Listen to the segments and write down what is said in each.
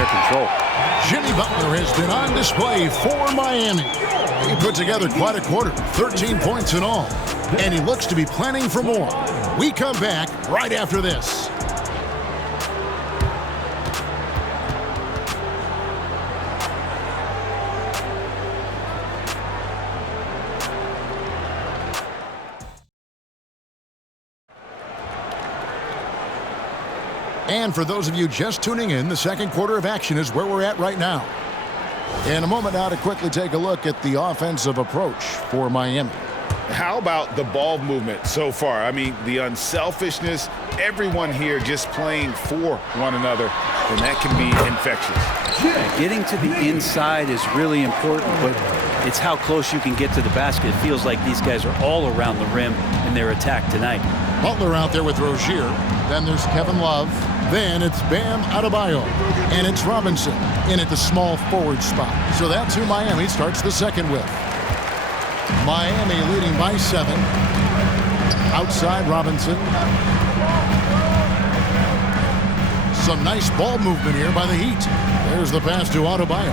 their control. Jimmy Butler has been on display for Miami. He put together quite a quarter, 13 points in all, and he looks to be planning for more. We come back right after this. And for those of you just tuning in, the second quarter of action is where we're at right now. In a moment now to quickly take a look at the offensive approach for Miami. How about the ball movement so far? I mean, the unselfishness, everyone here just playing for one another, and that can be infectious. Yeah, getting to the inside is really important, but it's how close you can get to the basket. It feels like these guys are all around the rim in their attack tonight. Butler out there with Rozier. Then there's Kevin Love. Then it's Bam Adebayo. And it's Robinson in at the small forward spot. So that's who Miami starts the second with. Miami leading by 7. Outside Robinson. Some nice ball movement here by the Heat. There's the pass to Adebayo.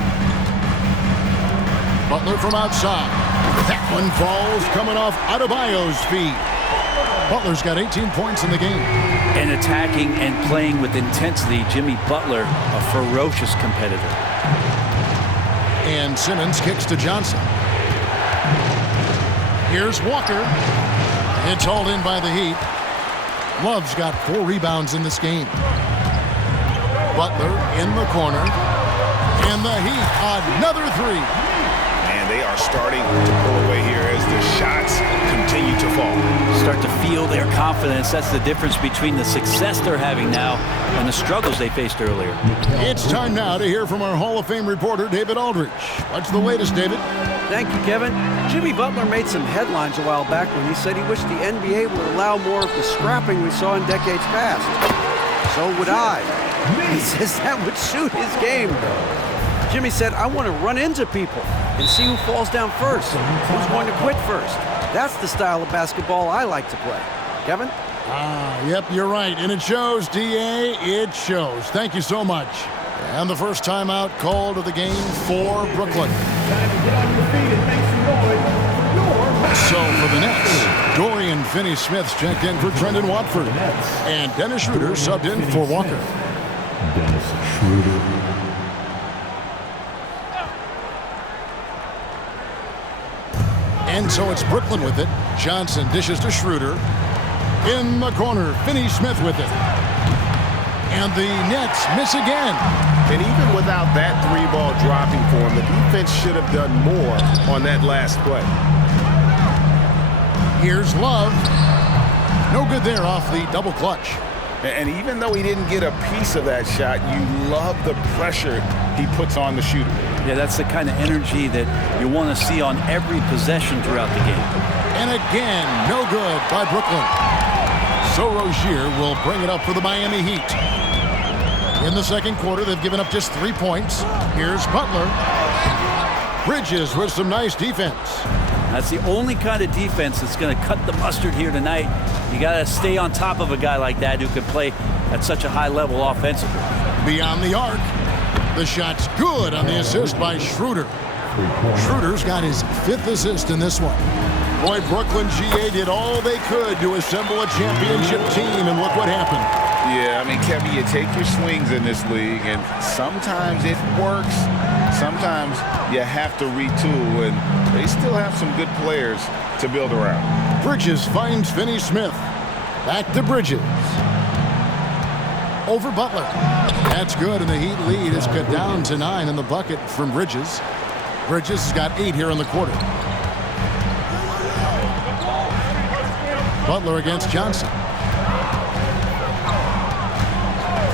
Butler from outside. That one falls coming off Adebayo's feet. Butler's got 18 points in the game. And attacking and playing with intensity, Jimmy Butler, a ferocious competitor. And Simmons kicks to Johnson. Here's Walker. It's hauled in by the Heat. Love's got 4 rebounds in this game. Butler in the corner. And the Heat, another 3. And they are starting to pull away here as the shots continue to fall. Start to feel their confidence. That's the difference between the success they're having now and the struggles they faced earlier. It's time now to hear from our Hall of Fame reporter, David Aldridge. What's the latest, David? Thank you, Kevin. Jimmy Butler made some headlines a while back when he said he wished the NBA would allow more of the scrapping we saw in decades past. So would I. He says that would suit his game, though. Jimmy said, I want to run into people and see who falls down first, who's going to quit first. That's the style of basketball I like to play. Kevin? Yep, you're right. And it shows, D.A., it shows. Thank you so much. And the first timeout called of the game for Brooklyn. So for the Nets, Dorian Finney-Smith's checked in for Trendon Watford. And Dennis Schroeder subbed in for Walker. Dennis Schroeder. And so it's Brooklyn with it. Johnson dishes to Schroeder. In the corner, Finney-Smith with it. And the Nets miss again. And even without that 3-ball dropping for him, the defense should have done more on that last play. Here's Love. No good there off the double clutch. And even though he didn't get a piece of that shot, you love the pressure he puts on the shooter. Yeah, that's the kind of energy that you want to see on every possession throughout the game. And again, no good by Brooklyn. So Rozier will bring it up for the Miami Heat. In the second quarter, they've given up just 3 points. Here's Butler. Bridges with some nice defense. That's the only kind of defense that's going to cut the mustard here tonight. You got to stay on top of a guy like that who can play at such a high level offensively. Beyond the arc. The shot's good on the assist by Schroeder. Schroeder's got his 5th assist in this one. Boy, Brooklyn GA did all they could to assemble a championship team, and look what happened. Yeah, I mean, Kevin, you take your swings in this league, and sometimes it works. Sometimes you have to retool, and they still have some good players to build around. Bridges finds Finney-Smith. Back to Bridges. Over Butler. That's good, and the Heat lead is cut down to 9 in the bucket from Bridges. Bridges has got 8 here in the quarter. Butler against Johnson.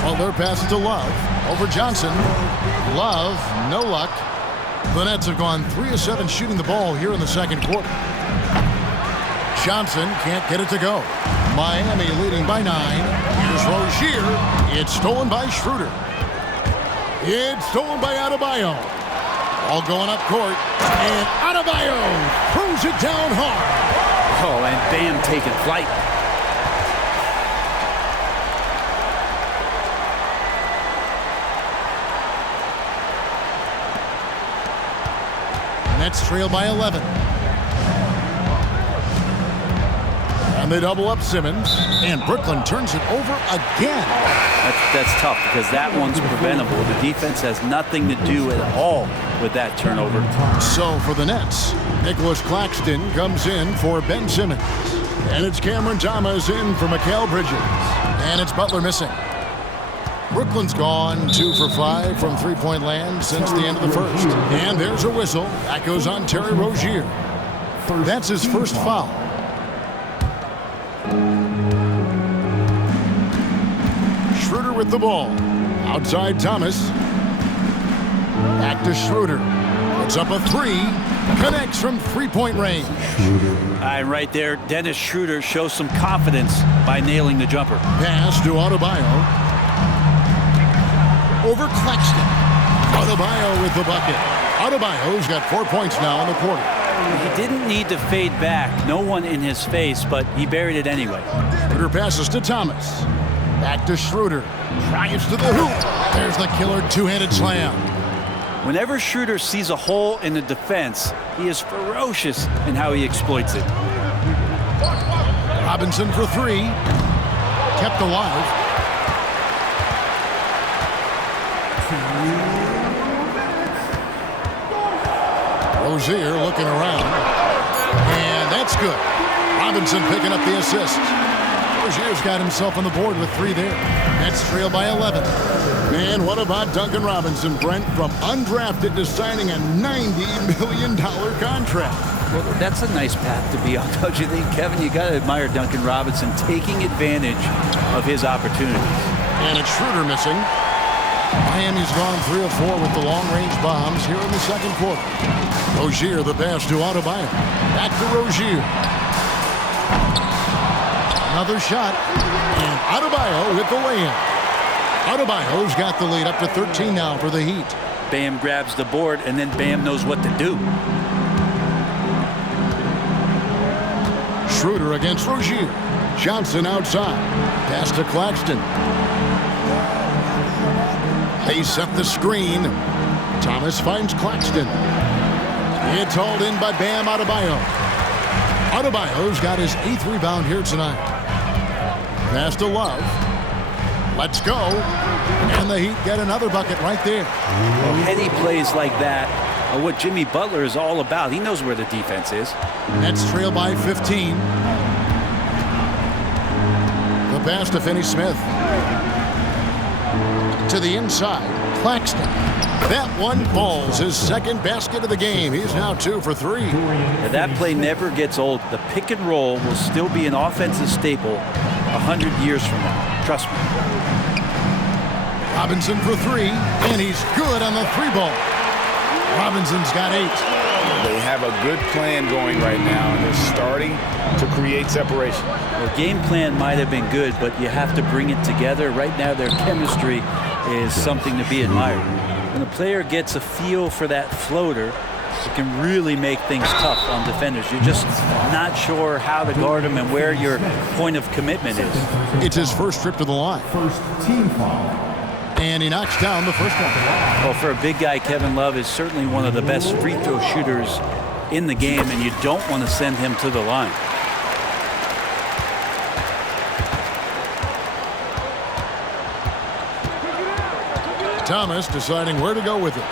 Butler passes to Love. Over Johnson. Love, no luck. The Nets have gone 3 of 7 shooting the ball here in the second quarter. Johnson can't get it to go. Miami leading by 9. Here's Rozier. It's stolen by Schroeder. It's stolen by Adebayo. All going up court. And Adebayo throws it down hard. Oh, and Bam taking flight. Nets trail by 11. And they double up Simmons, and Brooklyn turns it over again. That's tough because that one's preventable. The defense has nothing to do at all with that turnover. So for the Nets, Nicholas Claxton comes in for Ben Simmons. And it's Cameron Thomas in for Mikal Bridges. And it's Butler missing. Brooklyn's gone 2 for 5 from three-point land since the end of the first. And there's a whistle. That goes on Terry Rozier. That's his first foul. Schroeder with the ball. Outside Thomas. Back to Schroeder. Puts up a three. Connects from three-point range. Right there, Dennis Schroeder shows some confidence by nailing the jumper. Pass to Adebayo. Over Claxton. Adebayo with the bucket. Adebayo's got 4 points now in the quarter. He didn't need to fade back. No one in his face, but he buried it anyway. Schroeder passes to Thomas. Back to Schroeder. Drives to the hoop. There's the killer two-handed slam. Whenever Schroeder sees a hole in the defense, he is ferocious in how he exploits it. Robinson for three. Kept alive. Rozier looking around. And that's good. Robinson picking up the assist. Rozier's got himself on the board with 3 there. Nets trail by 11. Man, what about Duncan Robinson, Brent, from undrafted to signing a $90 million contract? Well, that's a nice path to be on, don't you think, Kevin? You got to admire Duncan Robinson taking advantage of his opportunities. And it's Schroeder missing. Miami's gone 3 of 4 with the long-range bombs here in the second quarter. Rozier, the pass to Adebayo. Back to Rozier. Another shot. And Adebayo with the lay-in. Adebayo's got the lead up to 13 now for the Heat. Bam grabs the board, and then Bam knows what to do. Schroeder against Rozier. Johnson outside. Pass to Claxton. They set the screen. Thomas finds Claxton. It's hauled in by Bam Adebayo. Adebayo's got his 8th rebound here tonight. Pass to Love. Let's go. And the Heat get another bucket right there. Well, heady plays like that are what Jimmy Butler is all about. He knows where the defense is. Nets trail by 15. The pass to Finney-Smith. To the inside, Claxton. That one falls, his second basket of the game. He's now 2 for 3. Now, that play never gets old. The pick and roll will still be an offensive staple 100 years from now. Trust me. Robinson for 3, and he's good on the 3-ball. Robinson's got 8. They have a good plan going right now, and they're starting to create separation. The game plan might have been good, but you have to bring it together. Right now, their chemistry is something to be admired. When a player gets a feel for that floater, it can really make things tough on defenders. You're just not sure how to guard them and where your point of commitment is. It's his first trip to the line. First team foul. And he knocks down the first one. Well, for a big guy, Kevin Love is certainly one of the best free throw shooters in the game, and you don't want to send him to the line. Thomas deciding where to go with it.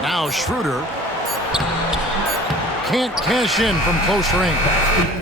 Now Schroeder can't cash in from close range.